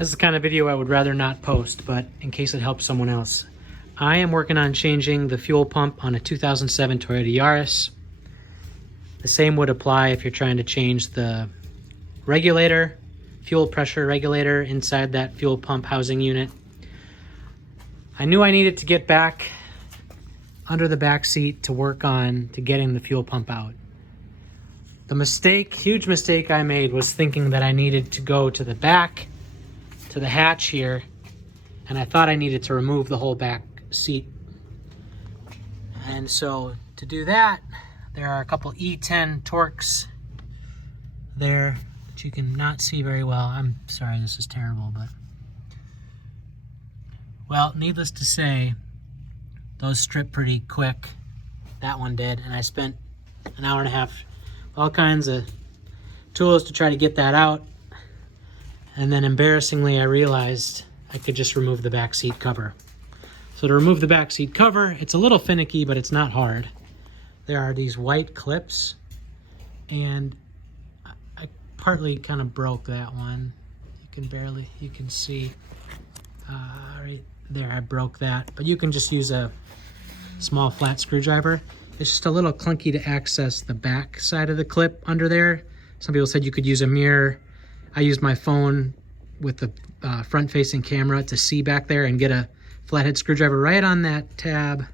This is the kind of video I would rather not post, but in case it helps someone else. I am working on changing the fuel pump on a 2007 Toyota Yaris. The same would apply if you're trying to change the regulator, fuel pressure regulator inside that fuel pump housing unit. I knew I needed to get back under the back seat to work on to getting the fuel pump out. The mistake, huge mistake I made was thinking that I needed to go to the back, to the hatch here, and I thought I needed to remove the whole back seat. And so to do that, there are a couple E10 Torx there that you can not see very well. I'm sorry, this is terrible, but well, needless to say, those strip pretty quick. That one did, and I spent an hour and a half, all kinds of tools to try to get that out. And then embarrassingly, I realized I could just remove the back seat cover. So to remove the back seat cover, it's a little finicky, but it's not hard. There are these white clips, and I partly kind of broke that one. You can see right there, I broke that. But you can just use a small flat screwdriver. It's just a little clunky to access the back side of the clip under there. Some people said you could use a mirror. I used my phone with the front-facing camera to see back there and get a flathead screwdriver right on that tab.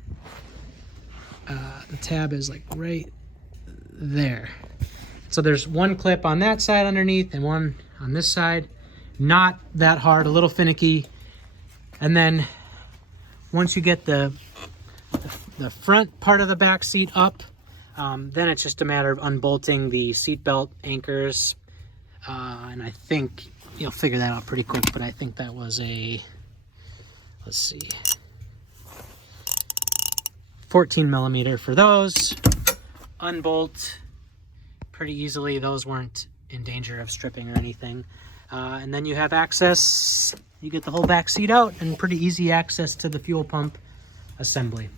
The tab is like right there. So there's one clip on that side underneath and one on this side. Not that hard, a little finicky. And then once you get the front part of the back seat up, then it's just a matter of unbolting the seatbelt anchors. And I think you'll figure that out pretty quick, but I think that was a, let's see, 14 millimeter for those. Unbolt pretty easily. Those weren't in danger of stripping or anything. And then you have access, you get the whole back seat out and pretty easy access to the fuel pump assembly.